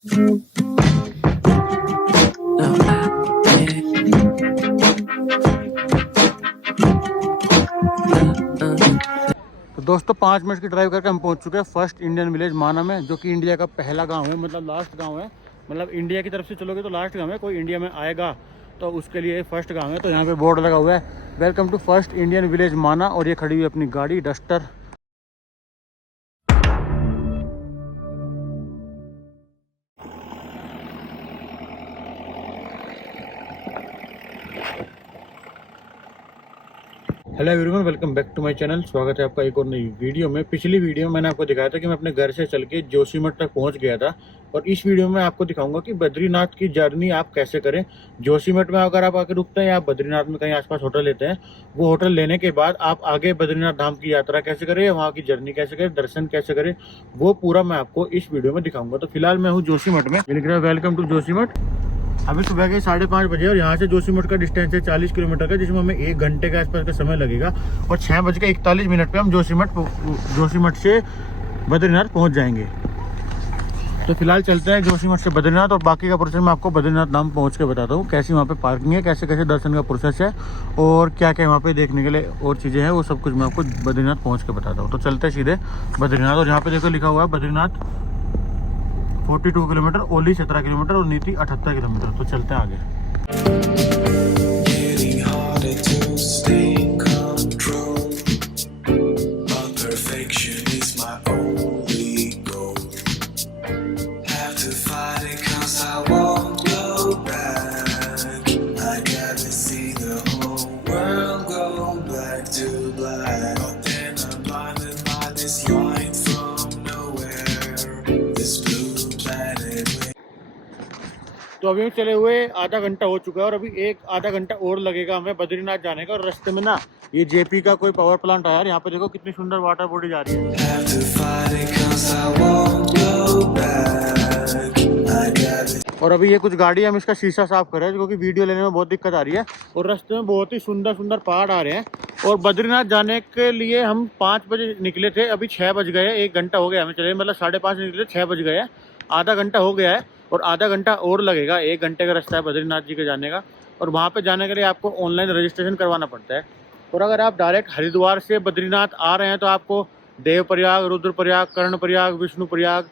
तो दोस्तों 5 मिनट की ड्राइव करके हम पहुंच चुके हैं फर्स्ट इंडियन विलेज माना में, जो कि इंडिया का पहला गांव है, मतलब लास्ट गांव है। मतलब इंडिया की तरफ से चलोगे तो लास्ट गांव है, कोई इंडिया में आएगा तो उसके लिए फर्स्ट गांव है। तो यहाँ पे बोर्ड लगा हुआ है, welcome to first Indian village Mana. और ये खड़ी हुई अपनी गाड़ी Duster. Hello everyone, welcome back to my channel. स्वागत है आपका एक और नई वीडियो में। पिछली वीडियो में मैंने आपको दिखाया था कि मैं अपने घर से चल के जोशीमठ तक पहुंच गया था, और इस वीडियो में आपको दिखाऊंगा कि बद्रीनाथ की जर्नी आप कैसे करें। जोशीमठ में अगर आप आके रुकते हैं या बद्रीनाथ में कहीं आसपास होटल लेते हैं, वो होटल लेने के बाद आप आगे बद्रीनाथ धाम की यात्रा कैसे करें, वहाँ की जर्नी कैसे करें, दर्शन कैसे करें, वो पूरा मैं आपको इस वीडियो में दिखाऊंगा। तो फिलहाल मैं हूँ जोशीमठ में, लिख रहा है वेलकम टू जोशीमठ। अभी सुबह के 5:30 बजे और यहाँ से जोशीमठ का डिस्टेंस है 40 किलोमीटर का, जिसमें हमें 1 घंटे के आसपास का समय लगेगा। और 6:41 पे हम जोशीमठ से बद्रीनाथ पहुँच जाएंगे। तो फिलहाल चलते हैं जोशीमठ से बद्रीनाथ, और बाकी का प्रोसेस मैं आपको बद्रीनाथ धाम पहुँच के बताता हूँ। कैसी वहाँ पे पार्किंग है, कैसे कैसे दर्शन का प्रोसेस है, और क्या क्या वहाँ पे देखने के लिए और चीज़ें हैं, वो सब कुछ मैं आपको बद्रीनाथ पहुँच के बताता हूँ। तो चलते हैं सीधे बद्रीनाथ। और यहाँ पे देखो लिखा हुआ है बद्रीनाथ 42 किलोमीटर, ओली 17 किलोमीटर और नीति 78 किलोमीटर। तो चलते हैं आगे। तो अभी हम चले हुए आधा घंटा हो चुका है, और अभी आधा घंटा और लगेगा हमें बद्रीनाथ जाने का। और रास्ते में ना ये जेपी का कोई पावर प्लांट आया है। यहाँ पे देखो कितनी सुंदर वाटर बॉडी जा रही है। और अभी ये कुछ गाड़ी हम इसका शीशा साफ कर रहे हैं, क्योंकि वीडियो लेने में बहुत दिक्कत आ रही है। और रास्ते में बहुत ही सुंदर सुंदर पहाड़ आ रहे हैं। और बद्रीनाथ जाने के लिए हम 5 बजे निकले थे, अभी 6 बज गए। 1 घंटा हो गया हमें चले, मतलब 5:30 निकले, 6 बज गए। आधा घंटा हो गया है, और आधा घंटा और लगेगा। 1 घंटे का रास्ता है बद्रीनाथ जी के जाने का। और वहाँ पे जाने के लिए आपको ऑनलाइन रजिस्ट्रेशन करवाना पड़ता है। और अगर आप डायरेक्ट हरिद्वार से बद्रीनाथ आ रहे हैं तो आपको देवप्रयाग, रुद्रप्रयाग, कर्णप्रयाग, विष्णुप्रयाग,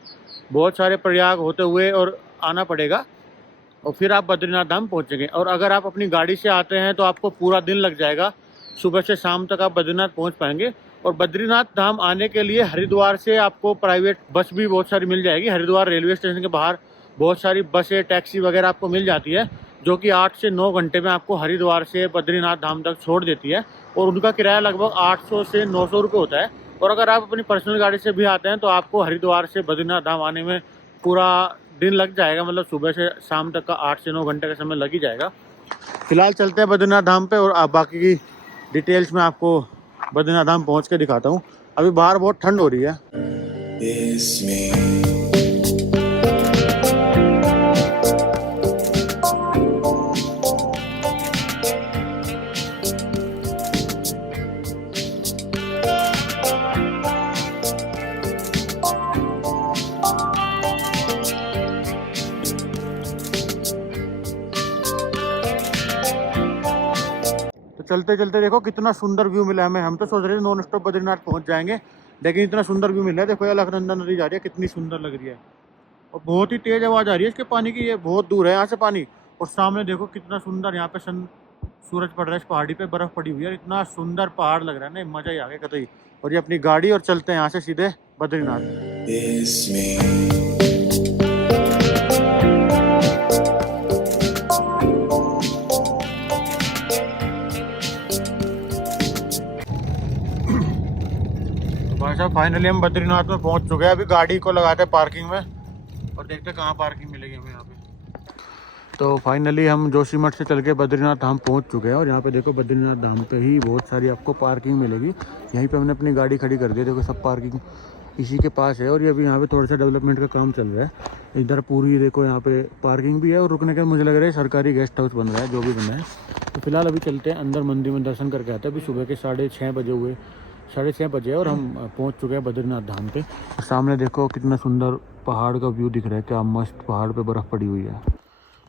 बहुत सारे प्रयाग होते हुए और आना पड़ेगा, और फिर आप बद्रीनाथ धाम पहुँचेंगे। और अगर आप अपनी गाड़ी से आते हैं तो आपको पूरा दिन लग जाएगा, सुबह से शाम तक आप बद्रीनाथ पहुँच पाएंगे। और बद्रीनाथ धाम आने के लिए हरिद्वार से आपको प्राइवेट बस भी बहुत सारी मिल जाएगी। हरिद्वार रेलवे स्टेशन के बाहर बहुत सारी बसें, टैक्सी वगैरह आपको मिल जाती है, जो कि 8 से 9 घंटे में आपको हरिद्वार से बद्रीनाथ धाम तक छोड़ देती है। और उनका किराया लगभग 800 से 900 रुपये होता है। और अगर आप अपनी पर्सनल गाड़ी से भी आते हैं तो आपको हरिद्वार से बद्रीनाथ धाम आने में पूरा दिन लग जाएगा, मतलब सुबह से शाम तक का 8 से 9 घंटे का समय लग ही जाएगा। फिलहाल चलते हैं बद्रीनाथ धाम पे, और आप बाकी की डिटेल्स में आपको बद्रीनाथ धाम पहुँच के दिखाता हूँ। अभी बाहर बहुत ठंड हो रही है। चलते चलते देखो कितना सुंदर व्यू मिला हमें। हम तो सोच रहे थे नॉन स्टॉप बद्रीनाथ पहुंच जाएंगे, लेकिन इतना सुंदर व्यू मिला है। देखो ये अलकनंदा नदी जा रही है, कितनी सुंदर लग रही है। और बहुत ही तेज आवाज़ आ रही है इसके पानी की। ये बहुत दूर है यहाँ से पानी। और सामने देखो कितना सुंदर यहाँ पे सूरज पड़ रहा है, इस पहाड़ी पे बर्फ पड़ी हुई है। इतना सुंदर पहाड़ लग रहा है ना, मज़ा ही आ गया कतई। और ये अपनी गाड़ी, और चलते हैं यहाँ से सीधे बद्रीनाथ। भाई साहब फाइनली हम बद्रीनाथ में पहुंच चुके हैं। अभी गाड़ी को लगाते हैं पार्किंग में, और देखते हैं कहाँ पार्किंग मिलेगी हमें यहाँ पे। तो फाइनली हम जोशीमठ से चल के बद्रीनाथ धाम पहुंच चुके हैं। और यहाँ पे देखो बद्रीनाथ धाम पे ही बहुत सारी आपको पार्किंग मिलेगी। यहीं पे हमने अपनी गाड़ी खड़ी कर दी है। देखो सब पार्किंग इसी के पास है। और ये अभी यहाँ पे थोड़ा सा डेवलपमेंट का काम चल रहा है। इधर पूरी देखो यहाँ पे पार्किंग भी है, और रुकने का मुझे लग रहा है सरकारी गेस्ट हाउस बन रहा है, जो भी बना है। तो फिलहाल अभी चलते हैं अंदर मंदिर में, दर्शन करके आते हैं। अभी सुबह के 6:30 बजे हुए, 6:30 बजे और हम पहुंच चुके हैं बद्रीनाथ धाम पे। सामने देखो कितना सुंदर पहाड़ का व्यू दिख रहा है, क्या मस्त पहाड़ पे बर्फ़ पड़ी हुई है।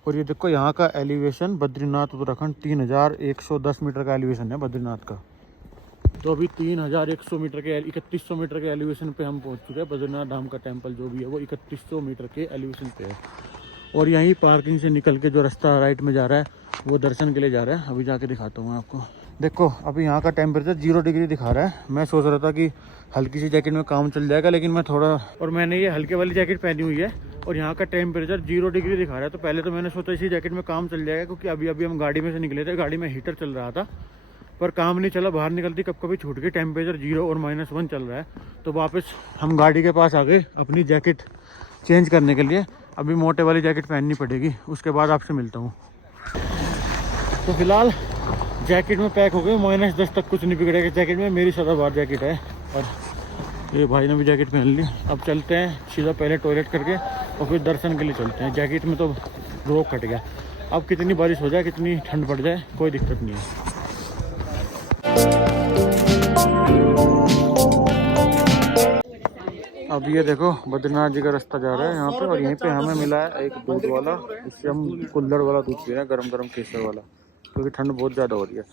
और ये देखो यहाँ का एलिवेशन बद्रीनाथ उत्तराखंड 3110 मीटर का एलिवेशन है बद्रीनाथ का। तो अभी 3100 मीटर के 3100 मीटर के एलिवेशन पे हम पहुंच चुके हैं। बद्रीनाथ धाम का टेम्पल जो भी है वो 3100 मीटर के एलिवेशन पे है। और यहीं पार्किंग से निकल के जो रास्ता राइट में जा रहा है वो दर्शन के लिए जा रहा है। अभी जाके दिखाता हूँ मैं आपको। देखो अभी यहाँ का टेम्परेचर 0 डिग्री दिखा रहा है। मैं सोच रहा था कि हल्की सी जैकेट में काम चल जाएगा, लेकिन मैं थोड़ा और मैंने ये हल्के वाली जैकेट पहनी हुई है और यहाँ का टेम्परेचर 0 डिग्री दिखा रहा है। तो पहले तो मैंने सोचा इसी जैकेट में काम चल जाएगा, क्योंकि अभी अभी हम गाड़ी में से निकले थे, गाड़ी में हीटर चल रहा था, पर काम नहीं चला। बाहर निकलती कब कभी छूट गई, टेम्परेचर 0 और -1 चल रहा है। तो वापस हम गाड़ी के पास आ गए अपनी जैकेट चेंज करने के लिए। अभी मोटे वाली जैकेट पहननी पड़ेगी, उसके बाद आपसे मिलता हूँ। तो फिलहाल जैकेट में पैक हो गए, -10 तक कुछ नहीं बिगड़ेगा जैकेट में। मेरी सदाबहार जैकेट है और ये भाई ने भी जैकेट पहन ली। अब चलते हैं सीधा, पहले टॉयलेट करके और फिर दर्शन के लिए चलते हैं। जैकेट में तो रोक कट गया। अब कितनी बारिश हो जाए, कितनी ठंड पड़ जाए, कोई दिक्कत नहीं है। अब ये देखो बद्रीनाथ जी का रास्ता जा रहा है यहाँ पे, और यहीं पे हमें मिला है एक दूध वाला। इससे हम कुल्हड़ वाला दूध पी रहे हैं, गरम गरम केसर वाला, क्योंकि ठंड बहुत ज़्यादा हो रही है।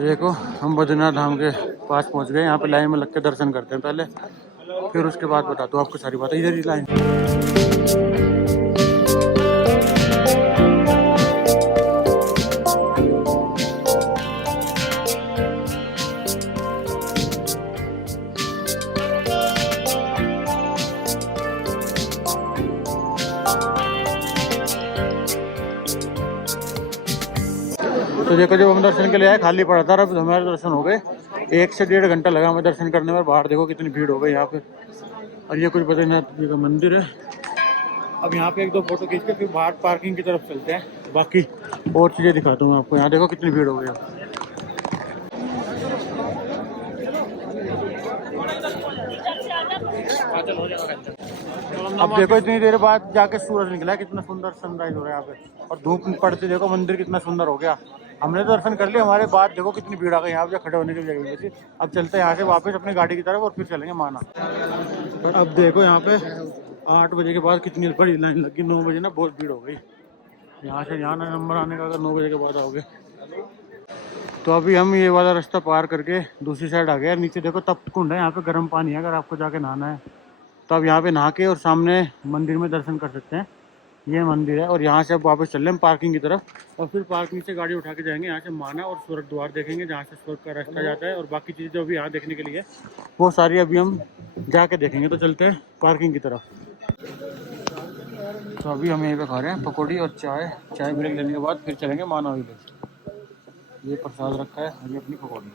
देखो हम बद्रीनाथ धाम के पास पहुँच गए। यहाँ पे लाइन में लग के दर्शन करते हैं पहले, फिर उसके बाद बताता हूँ आपको सारी बातें। इधर ही लाइन। तो देखो जब हम दर्शन के लिए आए खाली पड़ा था, अब हमारे दर्शन हो गए। 1 से 1.5 घंटा लगा हमें दर्शन करने में। बाहर देखो कितनी भीड़ हो गई यहाँ पे। और ये कुछ बद्रीनाथ जी का मंदिर है। अब यहाँ पे 1-2 फोटो खींच के फिर बाहर पार्किंग की तरफ चलते हैं। बाकी और चीज़ें दिखाता हूँ मैं आपको। यहाँ देखो कितनी भीड़ हो गई। अब देखो इतनी देर बाद जाके सूरज निकला, कितना सुंदर सनराइज हो रहा है यहाँ पे। और धूप पड़ती देखो मंदिर कितना सुंदर हो गया। हमने तो दर्शन कर लिया, हमारे बाद देखो कितनी भीड़ आ गई यहाँ पे, खड़े होने की जगह नहीं थी। अब चलते हैं यहाँ से वापस अपनी गाड़ी की तरफ और फिर चलेंगे माना। अब देखो यहाँ पे 8 बजे के बाद कितनी बड़ी लाइन लगी। 9 बजे ना बहुत भीड़ हो गई। यहाँ से यहाँ नंबर आने का, अगर 9 बजे के बाद आओगे। तो अभी हम ये वाला रास्ता पार करके दूसरी साइड आ गए। नीचे देखो तप्त कुंड है, यहाँ पे गर्म पानी है। अगर आपको जाके नहाना है तो आप यहाँ पे नहा के और सामने मंदिर में दर्शन कर सकते हैं। ये मंदिर है। और यहाँ से अब वापस चल रहे हैं पार्किंग की तरफ, और फिर पार्किंग से गाड़ी उठा के जाएंगे यहाँ से माना और स्वर्ग द्वार देखेंगे, जहाँ से स्वर्ग का रास्ता जाता है। और बाकी चीज़ें जो भी यहाँ देखने के लिए वो सारी अभी हम जाके देखेंगे। तो चलते हैं पार्किंग की तरफ। तो अभी हम यहीं पे खा रहे हैं पकौड़ी और चाय ब्रेक लेने के बाद फिर चलेंगे माना विलेज। ये प्रसाद रखा है, ये अपनी पकौड़ी।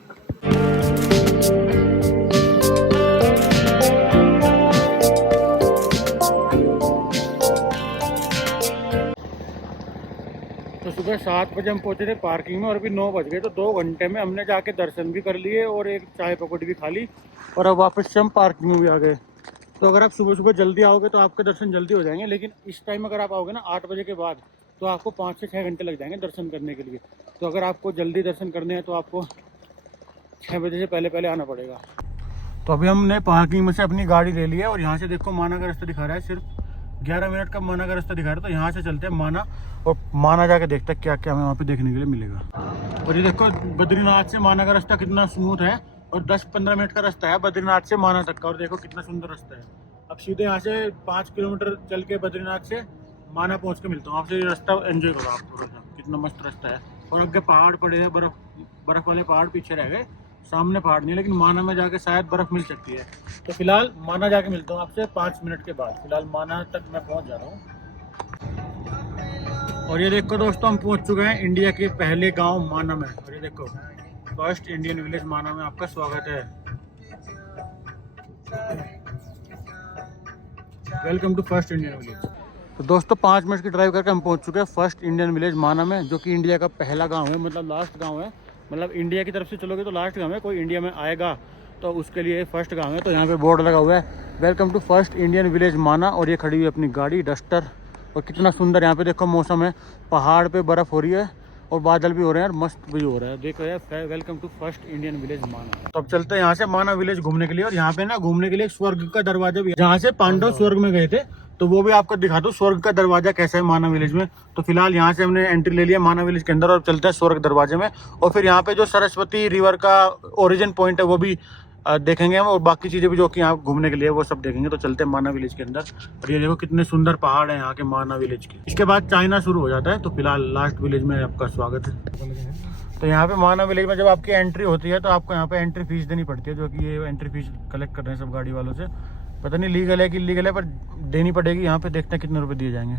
तो सुबह 7 बजे हम पहुंचे थे पार्किंग में और अभी 9 बज गए। तो 2 घंटे में हमने जाके दर्शन भी कर लिए और एक चाय पकौड़ी भी खा ली, और अब वापस से हम पार्किंग में भी आ गए। तो अगर आप सुबह सुबह जल्दी आओगे तो आपके दर्शन जल्दी हो जाएंगे, लेकिन इस टाइम अगर आप आओगे ना 8 बजे के बाद, तो आपको 5 से 6 घंटे लग जाएंगे दर्शन करने के लिए। तो अगर आपको जल्दी दर्शन करने हैं तो आपको 6 बजे से पहले पहले आना पड़ेगा। तो अभी हमने पार्किंग में से अपनी गाड़ी ले ली है और यहाँ से देखो माना का रास्ता दिखा रहा है। सिर्फ 11 मिनट का माना का रास्ता दिखा रहा है। तो यहाँ से चलते हैं माना, और माना जाके देखते हैं क्या क्या हमें वहाँ पे देखने के लिए मिलेगा। और ये देखो बद्रीनाथ से माना का रास्ता कितना स्मूथ है, और 10-15 मिनट का रास्ता है बद्रीनाथ से माना तक का। और देखो कितना सुंदर रास्ता है। अब सीधे यहाँ से 5 किलोमीटर चल के बद्रीनाथ से माना पहुँच के मिलता हूँ आपसे। ये रास्ता एंजॉय करो आप थोड़ा सा, कितना मस्त रास्ता है। और आगे पहाड़ पड़े हैं, बर्फ वाले पहाड़ पीछे रह गए, सामने पहाड़ नहीं है, लेकिन माना में जाके शायद बर्फ मिल सकती है। तो फिलहाल माना जाके मिलता हूँ आपसे 5 मिनट के बाद। फिलहाल माना तक मैं पहुँच जा रहा हूँ। और ये देखो दोस्तों हम पहुँच चुके हैं इंडिया के पहले गांव माना में। और ये देखो फर्स्ट इंडियन विलेज माना में आपका स्वागत है। Welcome to first Indian village. तो दोस्तों 5 मिनट की ड्राइव करके हम पहुँच चुके हैं फर्स्ट इंडियन विलेज माना में, जो कि इंडिया का पहला गाँव है, मतलब लास्ट गाँव है। मतलब इंडिया की तरफ से चलोगे तो लास्ट गाँव है। कोई इंडिया में आएगा तो उसके लिए फर्स्ट गांव है। तो यहाँ पे बोर्ड लगा हुआ है welcome to first Indian village Mana, और ये खड़ी हुई अपनी गाड़ी डस्टर। और कितना सुंदर यहाँ पे देखो मौसम है, पहाड़ पे बर्फ़ हो रही है और बादल भी हो रहे हैं और मस्त भी हो रहा है। देखो यार welcome to first Indian village Mana. तो अब चलते हैं यहाँ से माना विलेज घूमने के लिए। और यहाँ पे ना घूमने के लिए एक स्वर्ग का दरवाजा भी है, जहाँ से पांडव स्वर्ग में गए थे, तो वो भी आपको दिखा दो स्वर्ग का दरवाजा कैसा है माना विलेज में। तो फिलहाल यहाँ से हमने एंट्री ले लिया माना विलेज के अंदर और चलते हैं स्वर्ग दरवाजे में। और फिर यहाँ पे जो सरस्वती रिवर का ओरिजिन पॉइंट है वो भी देखेंगे हम, और बाकी चीज़ें भी जो कि यहाँ घूमने के लिए वो सब देखेंगे। तो चलते हैं माना विलेज के अंदर। और ये देखो कितने सुंदर पहाड़ हैं यहाँ के माना विलेज के। इसके बाद चाइना शुरू हो जाता है। तो फिलहाल लास्ट विलेज में आपका स्वागत है। तो यहाँ पे माना विलेज में जब आपकी एंट्री होती है तो आपको यहाँ पे एंट्री फीस देनी पड़ती है, जो कि ये एंट्री फीस कलेक्ट कर रहे हैं सब गाड़ी वालों से। पता नहीं लीगल है कि इलीगल है, पर देनी पड़ेगी। यहाँ पे देखते हैं कितने रुपए दिए जाएंगे।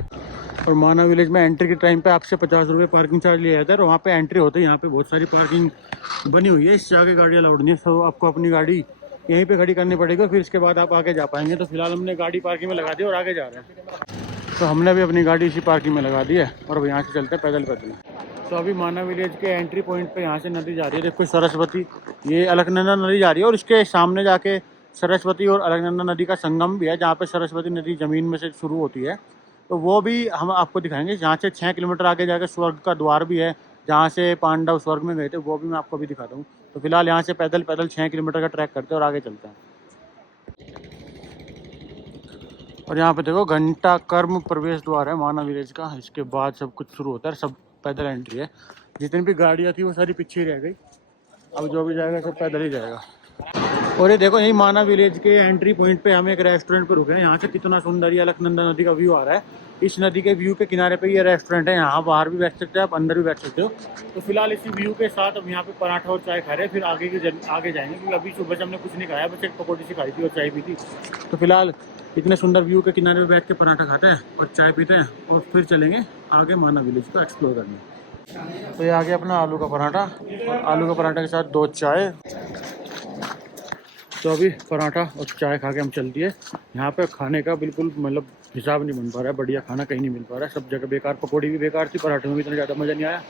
और माना विलेज में एंट्री के टाइम पे आपसे 50 रुपये पार्किंग चार्ज लिया जाता है। और वहाँ पे एंट्री होते हैं यहाँ पे बहुत सारी पार्किंग बनी हुई है, इससे आगे गाड़ी अलाउड नहीं है। तो आपको अपनी गाड़ी यहीं पे खड़ी करनी पड़ेगी और फिर इसके बाद आप आगे जा पाएंगे। तो फिलहाल हमने गाड़ी पार्किंग में लगा दी और आगे जा रहे हैं। तो हमने भी अपनी गाड़ी इसी पार्किंग में लगा दी है और अब यहाँ से चलते हैं पैदल पैदल। तो अभी माना विलेज के एंट्री पॉइंट पे यहाँ से नदी जा रही है, देखो सरस्वती, ये अलकनंदा नदी जा रही है। और इसके सामने जाके सरस्वती और अलकनंदा नदी का संगम भी है, जहाँ पे सरस्वती नदी ज़मीन में से शुरू होती है। तो वो भी हम आपको दिखाएंगे। जहाँ से 6 किलोमीटर आगे जाकर स्वर्ग का द्वार भी है, जहाँ से पांडव स्वर्ग में गए थे, वो भी मैं आपको भी दिखाता हूँ। तो फिलहाल यहाँ से पैदल पैदल 6 किलोमीटर का ट्रैक करते हैं और आगे चलते हैं। और यहाँ पे देखो घंटा कर्म प्रवेश द्वार है माना विलेज का। इसके बाद सब कुछ शुरू होता है, सब पैदल एंट्री है। जितनी भी गाड़ियाँ थी वो सारी पीछे ही रह गई, अब जो भी जाएगा सब पैदल ही जाएगा। और ये देखो यही माना विलेज के एंट्री पॉइंट पे हम एक रेस्टोरेंट पे रुके हैं। यहाँ से कितना सुंदर ये अलकनंदा नदी का व्यू आ रहा है। इस नदी के व्यू के किनारे पे ये रेस्टोरेंट है, यहाँ बाहर भी बैठ सकते हैं आप, अंदर भी बैठ सकते हो। तो फिलहाल इसी व्यू के साथ अब यहाँ पे पराठा और चाय खा रहे हैं, फिर आगे जाएंगे, क्योंकि अभी सुबह से हमने कुछ नहीं खाया, बस एक पकौड़ी सी खाई थी और चाय पी थी। तो फिलहाल इतने सुंदर व्यू के किनारे पे बैठ के पराठा खाते हैं और चाय पीते हैं और फिर चलेंगे आगे माना विलेज को एक्सप्लोर करने। तो ये आ गया अपना आलू का पराठा, और आलू का पराठा के साथ 2 चाय। तो अभी पराठा और चाय खा के हम चलती है। यहाँ पे खाने का बिल्कुल मतलब हिसाब नहीं बन पा रहा है, बढ़िया खाना कहीं नहीं मिल पा रहा है, सब जगह बेकार। पकौड़ी भी बेकार थी, पराठे में भी इतना ज़्यादा मज़ा नहीं आया,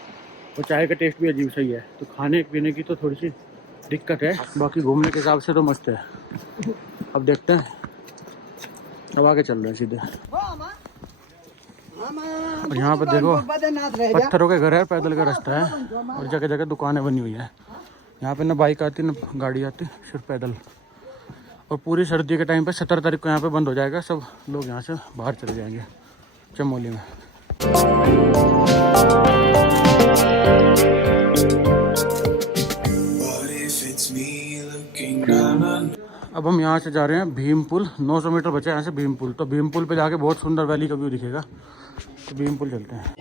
और चाय का टेस्ट भी अजीब सही है। तो खाने पीने की तो थोड़ी सी दिक्कत है, बाकी घूमने के हिसाब से तो मस्त है। अब देखते हैं, अब आगे चल रहे हैं सीधे। और यहाँ पर देखो पत्थरों के घर है, पैदल का रास्ता है और जगह जगह दुकानें बनी हुई है। यहाँ पे ना बाइक आती ना गाड़ी आती, सिर्फ पैदल। और पूरी सर्दी के टाइम पे 17 तारीख को यहाँ पे बंद हो जाएगा, सब लोग यहाँ से बाहर चले जाएंगे चमोली में। अब हम यहाँ से जा रहे हैं भीम पुल, 900 मीटर बचा है यहाँ से भीम पुल। तो भीम पुल पे जाके बहुत सुंदर वैली का व्यू दिखेगा। तो भीम पुल चलते हैं।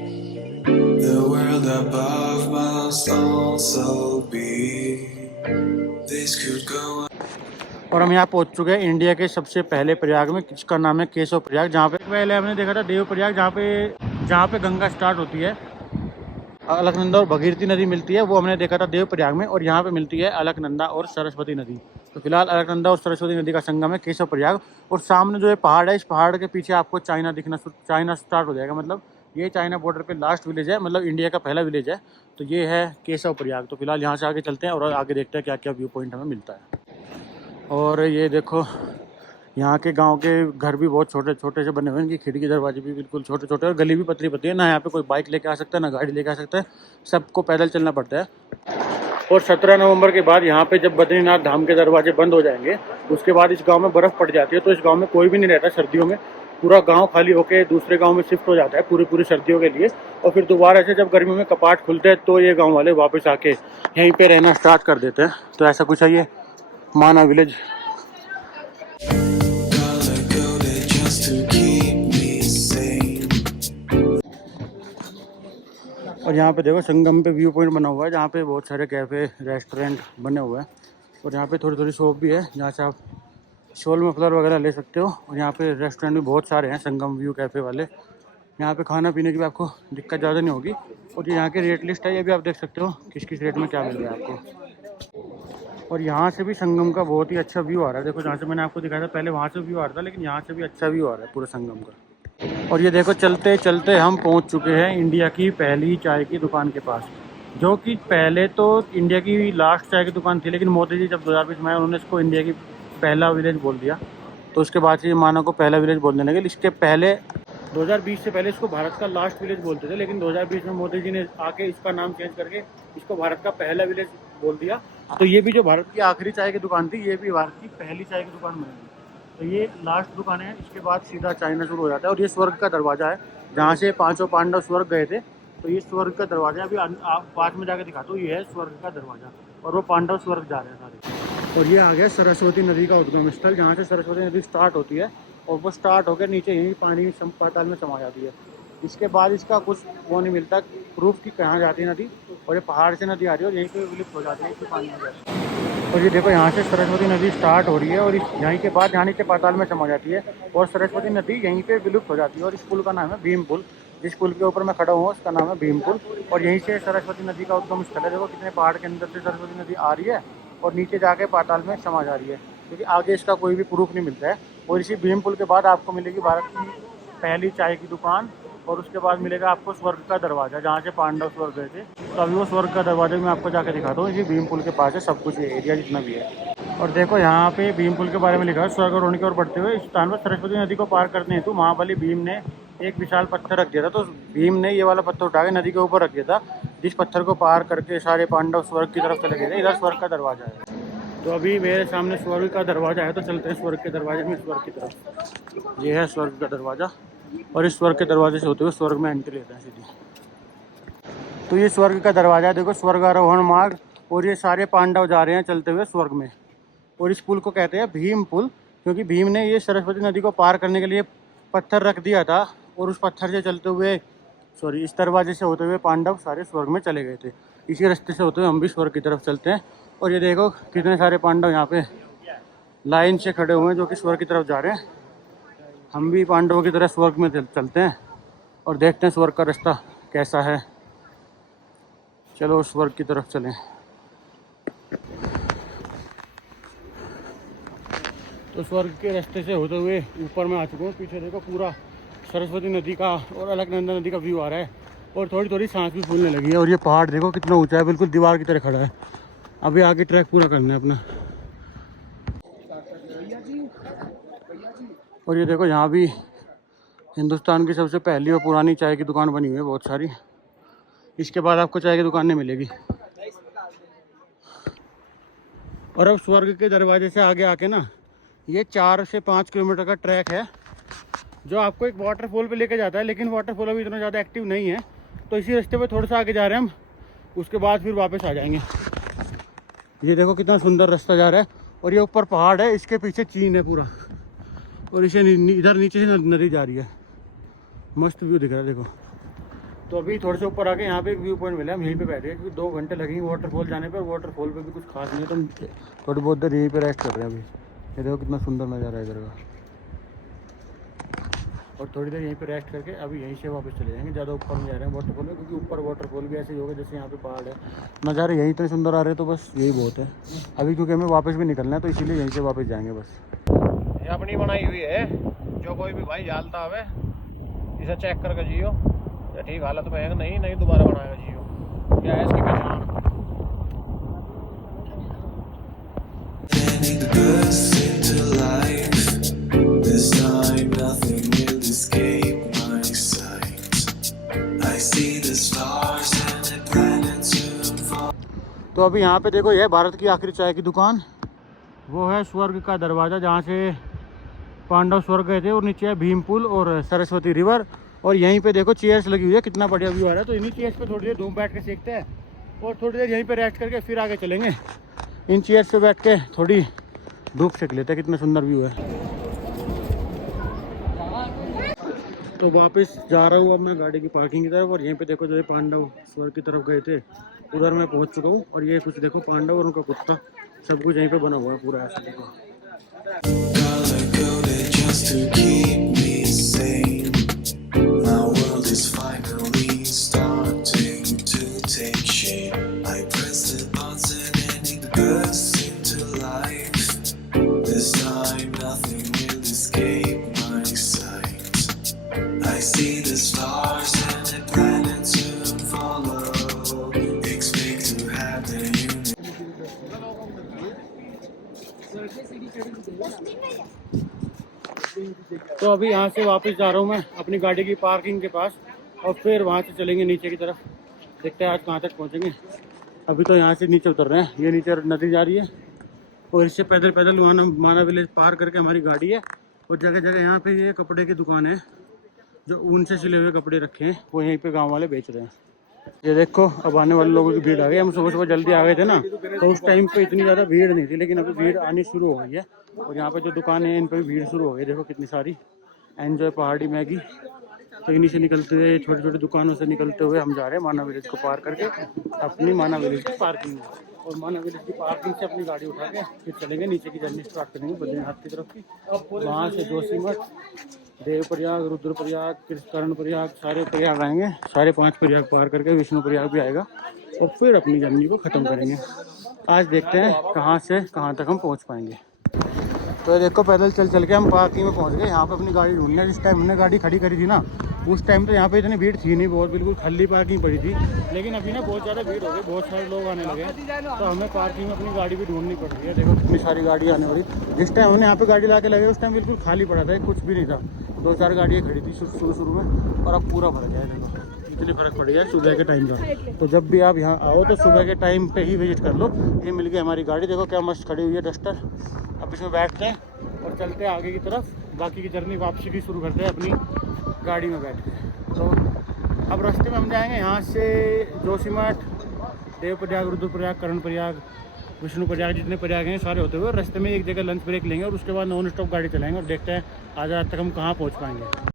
और हम यहाँ पहुँच चुके हैं इंडिया के सबसे पहले प्रयाग में, जिसका नाम है केशव प्रयाग। जहाँ पे पहले हमने देखा था देव प्रयाग, जहाँ पे गंगा स्टार्ट होती है, अलकनंदा और भगीरथी नदी मिलती है, वो हमने देखा था देव प्रयाग में। और यहाँ पे मिलती है अलकनंदा और सरस्वती नदी। तो फिलहाल अलकनंदा और सरस्वती नदी का संगम है केशव प्रयाग। और सामने जो है पहाड़ है, इस पहाड़ के पीछे आपको चाइना स्टार्ट हो जाएगा। मतलब ये चाइना बॉर्डर पे लास्ट विलेज है, मतलब इंडिया का पहला विलेज है। तो ये है केशव प्रयाग। तो फिलहाल यहाँ से आगे चलते हैं और आगे देखते हैं क्या क्या व्यू पॉइंट हमें मिलता है। और ये देखो यहाँ के गांव के घर भी बहुत छोटे छोटे से बने हुए हैं, इनकी खिड़की दरवाजे भी बिल्कुल छोटे छोटे, और गली भी पतली पतली है ना। यहाँ पे कोई बाइक लेके आ सकता है ना गाड़ी लेके आ सकता है, सबको पैदल चलना पड़ता है। और 17 नवंबर के बाद यहाँ पे जब बद्रीनाथ धाम के दरवाजे बंद हो जाएंगे, उसके बाद इस गाँव में बर्फ़ पड़ जाती है। तो इस गाँव में कोई भी नहीं रहता सर्दियों में, पूरा गांव खाली होकर दूसरे गांव में शिफ्ट हो जाता है पूरी सर्दियों के लिए। और फिर दोबारा से जब गर्मियों में कपाट खुलते हैं तो ये गांव वाले वापस आके यहीं पे रहना स्टार्ट कर देते हैं। तो ऐसा कुछ है ये माना विलेज। और यहाँ पे देखो संगम पे व्यू पॉइंट बना हुआ है, जहाँ पे बहुत सारे कैफ़े रेस्टोरेंट बने हुए हैं। और यहाँ पे थोड़ी थोड़ी शॉप भी है, जहाँ से आप शॉल मफलर वगैरह ले सकते हो। और यहाँ पे रेस्टोरेंट भी बहुत सारे हैं संगम व्यू कैफ़े वाले। यहाँ पे खाना पीने की भी आपको दिक्कत ज़्यादा नहीं होगी। और ये यहाँ की रेट लिस्ट है, ये भी आप देख सकते हो किस किस रेट में क्या मिल रहा है आपको। और यहाँ से भी संगम का बहुत ही अच्छा व्यू आ रहा है। देखो जहाँ से मैंने आपको दिखाया था पहले, वहाँ से व्यू आ रहा था, लेकिन यहाँ से भी अच्छा व्यू आ रहा है पूरे संगम का। और ये देखो चलते चलते हम पहुँच चुके हैं इंडिया की पहली चाय की दुकान के पास। जो कि पहले तो इंडिया की लास्ट चाय की दुकान थी, लेकिन मोदी जी जब 2020 में आए उन्होंने इसको इंडिया की पहला विलेज बोल दिया। तो उसके बाद से ये माना को पहला विलेज बोलने लगे। इसके पहले 2020 से पहले इसको भारत का लास्ट विलेज बोलते थे, लेकिन 2020 में मोदी जी ने आके इसका नाम चेंज करके इसको भारत का पहला विलेज बोल दिया। तो ये भी जो भारत की आखिरी चाय की दुकान थी, ये भी भारत की पहली चाय की दुकान बनेगी। तो ये लास्ट दुकान है, इसके बाद सीधा चाइना शुरू हो जाता है। और ये स्वर्ग का दरवाज़ा है, जहाँ से पांचों पांडव स्वर्ग गए थे। तो ये स्वर्ग का दरवाज़ा अभी आप बाद में जाकर दिखाता हूँ। ये है स्वर्ग का दरवाज़ा और वो पांडव स्वर्ग जा रहे हैं सारे। और ये आ गया सरस्वती नदी का उद्गम स्थल, जहाँ से सरस्वती नदी स्टार्ट होती है और वो स्टार्ट होकर नीचे यहीं पानी पाताल में समा जाती है। इसके बाद इसका कुछ वो नहीं मिलता प्रूफ कि कहाँ जाती है नदी। और ये पहाड़ से नदी आ रही है और यहीं पर विलुप्त हो जाती है, इसमें पानी आ जाता है। और ये देखो यहाँ से सरस्वती नदी स्टार्ट हो रही है और यहीं के बाद यहाँ नीचे पाताल में समा जाती है और सरस्वती नदी यहीं पे विलुप्त हो जाती है। और इस पुल का नाम है भीम पुल। जिस पुल के ऊपर मैं खड़ा हुआ उसका नाम है भीम पुल। और यहीं से सरस्वती नदी का उद्गम स्थल है। देखो कितने पहाड़ के अंदर से सरस्वती नदी आ रही है और नीचे जाके पाताल में समा जा रही है, क्योंकि आगे इसका कोई भी प्रूफ नहीं मिलता है। और इसी भीम पुल के बाद आपको मिलेगी भारत की पहली चाय की दुकान और उसके बाद मिलेगा आपको स्वर्ग का दरवाज़ा, जहाँ से पांडव स्वर्ग गए थे। तो अभी वो स्वर्ग का दरवाज़ा मैं आपको जाकर दिखाता हूँ। इसी भीम पुल के पास है सब कुछ, ये एरिया जितना भी है। और देखो यहाँ पे भीम पुल के बारे में लिखा है, स्वर्ग और होने की ओर बढ़ते हुए इस स्थान पर सरस्वती नदी को पार करने हेतु महाबली भीम ने एक विशाल पत्थर रख दिया था। तो भीम ने ये वाला पत्थर उठा के नदी के ऊपर रख दिया था, जिस पत्थर को पार करके सारे पांडव स्वर्ग की तरफ चले गए थे। इधर स्वर्ग का दरवाज़ा है। तो अभी मेरे सामने स्वर्ग का दरवाज़ा है, तो चलते हैं स्वर्ग के दरवाजे में, स्वर्ग की तरफ। ये है स्वर्ग का दरवाज़ा और इस स्वर्ग के दरवाजे से होते हुए स्वर्ग में एंट्री लेते हैं सीधी। तो ये स्वर्ग का दरवाज़ा है, देखो स्वर्गारोहण मार्ग। और ये सारे पांडव जा रहे हैं चलते हुए स्वर्ग में। और इस पुल को कहते हैं भीम पुल, क्योंकि भीम ने ये सरस्वती नदी को पार करने के लिए पत्थर रख दिया था और उस पत्थर से चलते हुए इस दरवाजे से होते हुए पांडव सारे स्वर्ग में चले गए थे। इसी रास्ते से होते हुए हम भी स्वर्ग की तरफ चलते हैं। और ये देखो कितने सारे पांडव यहाँ पे लाइन से खड़े हुए हैं जो कि स्वर्ग की तरफ जा रहे हैं। हम भी पांडवों की तरह स्वर्ग में चलते हैं और देखते हैं स्वर्ग का रास्ता कैसा है। चलो स्वर्ग की तरफ चलें। तो स्वर्ग के रास्ते से होते हुए ऊपर में आ चुका हूँ। पीछे देखो पूरा सरस्वती नदी का और अलकनंदा नदी का व्यू आ रहा है और थोड़ी थोड़ी सांस भी फूलने लगी है। और ये पहाड़ देखो कितना ऊंचा है, बिल्कुल दीवार की तरह खड़ा है। अभी आगे ट्रैक पूरा करना है अपना। और ये देखो यहाँ भी हिंदुस्तान की सबसे पहली और पुरानी चाय की दुकान बनी हुई है बहुत सारी। इसके बाद आपको चाय की दुकान नहीं मिलेगी। और अब स्वर्ग के दरवाजे से आगे आके ना ये 4 से 5 किलोमीटर का ट्रैक है जो आपको एक वाटरफॉल पे लेके जाता है, लेकिन वाटरफॉल अभी इतना ज़्यादा एक्टिव नहीं है। तो इसी रास्ते पे थोड़ा सा आगे जा रहे हैं हम, उसके बाद फिर वापस आ जाएंगे। ये देखो कितना सुंदर रास्ता जा रहा है और ये ऊपर पहाड़ है, इसके पीछे चीन है पूरा और इसे इधर नीचे से नदी जा रही है। मस्त व्यू दिख रहा है देखो। तो अभी थोड़े से ऊपर आके यहाँ पे एक व्यू पॉइंट मिला, हम यहीं पे बैठे हैं क्योंकि 2 घंटे लगेंगे वाटरफॉल जाने पर। वाटरफॉल पे भी कुछ खास नहीं है, तो हम थोड़ी बहुत देर यहीं पे रेस्ट कर रहे हैं अभी। ये देखो कितना सुंदर नज़ारा है इधर का। और थोड़ी देर यहीं पे रेस्ट करके अभी यहीं से वापस चले जाएंगे। ज़्यादा ऊपर नहीं जा रहे हैं वाटरफॉल में, क्योंकि ऊपर वाटरफॉल भी ऐसे ही होगा जैसे यहाँ पे पहाड़ है। नज़ारे यहीं इतने सुंदर आ रहे हैं, तो बस यही बहुत है अभी, क्योंकि हमें वापस भी निकलना है, तो इसीलिए यहीं से वापस जाएंगे बस। ये अपनी बनाई हुई है, जो कोई भी भाई जालता हवे इसे चेक करके जियो, या ठीक हालत में है नहीं, नहीं दोबारा बनाएगा जियो। क्या है इसकी पहचान। तो अभी यहाँ पे देखो, यह भारत की आखिरी चाय की दुकान, वो है स्वर्ग का दरवाज़ा, जहाँ से पांडव स्वर्ग गए थे। और नीचे है भीम पुल और सरस्वती रिवर। और यहीं पे देखो चेयर्स लगी हुई है, कितना बढ़िया व्यू आ रहा है। तो इन्हीं चेयर्स पे थोड़ी देर धूप बैठ के सीखते हैं और थोड़ी देर यहीं पे रेस्ट करके फिर आगे चलेंगे। इन चेयर्स पे बैठ के थोड़ी धूप सेक लेते हैं, कितना सुंदर व्यू है। तो वापस जा रहा हूँ अब मैं गाड़ी की पार्किंग की तरफ। और यहीं पे देखो जो पांडव स्वर्ग की तरफ गए थे उधर मैं पहुँच चुका हूँ। और ये कुछ देखो पांडव और उनका कुत्ता, सब कुछ यहीं पे बना हुआ है पूरा ऐसा देखो। तो अभी यहाँ से वापस जा रहा हूँ मैं अपनी गाड़ी की पार्किंग के पास, और फिर वहाँ से चलेंगे नीचे की तरफ। देखते हैं आज कहाँ तक पहुँचेंगे। अभी तो यहाँ से नीचे उतर रहे हैं, ये नीचे नदी जा रही है, और इससे पैदल पैदल माना विलेज पार करके हमारी गाड़ी है। और जगह जगह यहाँ पे ये कपड़े की दुकान है, जो ऊन से सिले हुए कपड़े रखे हैं वो यहीं पे गांव वाले बेच रहे हैं। ये देखो अब आने वाले लोगों की भीड़ आ गई। हम सुबह सुबह जल्दी आ गए थे ना, तो उस टाइम पे इतनी ज़्यादा भीड़ नहीं थी, लेकिन अभी भीड़ आनी शुरू हो गई है। और यहाँ पे जो दुकानें हैं इन पर भी भीड़ शुरू हो गई है। देखो कितनी सारी। एंजॉय पहाड़ी मैगी, तो इन्हीं से निकलते हुए, छोटी छोटी दुकानों से निकलते हुए हम जा रहे हैं माना विलेज को पार करके अपनी माना विलेज की पार्किंग में। और माना विलेज की पार्किंग से अपनी गाड़ी उठा के फिर चलेंगे नीचे की जर्नी स्टार्ट करेंगे बद्रीनाथ की तरफ की। वहाँ से जोशीमठ, देवप्रयाग, रुद्रप्रयाग, कर्णप्रयाग, सारे प्रयाग आएंगे। सारे 5 प्रयाग पार करके विष्णु प्रयाग भी आएगा, और फिर अपनी जर्नी को ख़त्म करेंगे। आज देखते हैं कहाँ से कहाँ तक हम पहुँच पाएंगे। तो ये देखो पैदल चल चल के हम पार्किंग में पहुँच गए। यहाँ पे अपनी गाड़ी ढूंढने, जिस टाइम हमने गाड़ी खड़ी करी थी ना, उस टाइम तो यहाँ पे इतनी भीड़ थी नहीं, बहुत बिल्कुल खाली पार्किंग पड़ी थी। लेकिन अभी ना बहुत ज़्यादा भीड़ हो गई, बहुत सारे लोग आने लगे, तो हमें पार्किंग में अपनी गाड़ी भी ढूंढनी पड़ रही है। देखो कितनी सारी गाड़ी आने वाली। जिस टाइम हमने यहाँ पे गाड़ी ला के लगे उस टाइम बिल्कुल खाली पड़ा था, कुछ भी नहीं था। 2-4 गाड़ियाँ खड़ी थी शुरू में, और अब पूरा भर गया है। देखो इतनी फर्क पड़ गया है सुबह के टाइम का। तो जब भी आप यहाँ आओ तो सुबह के टाइम पे ही विजिट कर लो। ये मिल गई हमारी गाड़ी, देखो क्या मस्त खड़ी हुई है डस्टर। अब इसमें बैठते हैं और चलते हैं आगे की तरफ। बाकी की जर्नी वापसी की शुरू करते हैं अपनी गाड़ी में बैठ के। तो अब रास्ते में हम जाएंगे यहाँ से जोशीमठ, देवप्रयाग, रुद्रप्रयाग, कर्णप्रयाग, विष्णु प्रयाग, जितने प्रयाग हैं सारे होते हुए रास्ते में एक जगह लंच ब्रेक लेंगे, और उसके बाद नॉन स्टॉप गाड़ी चलाएंगे और देखते हैं आज रात तक हम कहाँ पहुँच पाएंगे।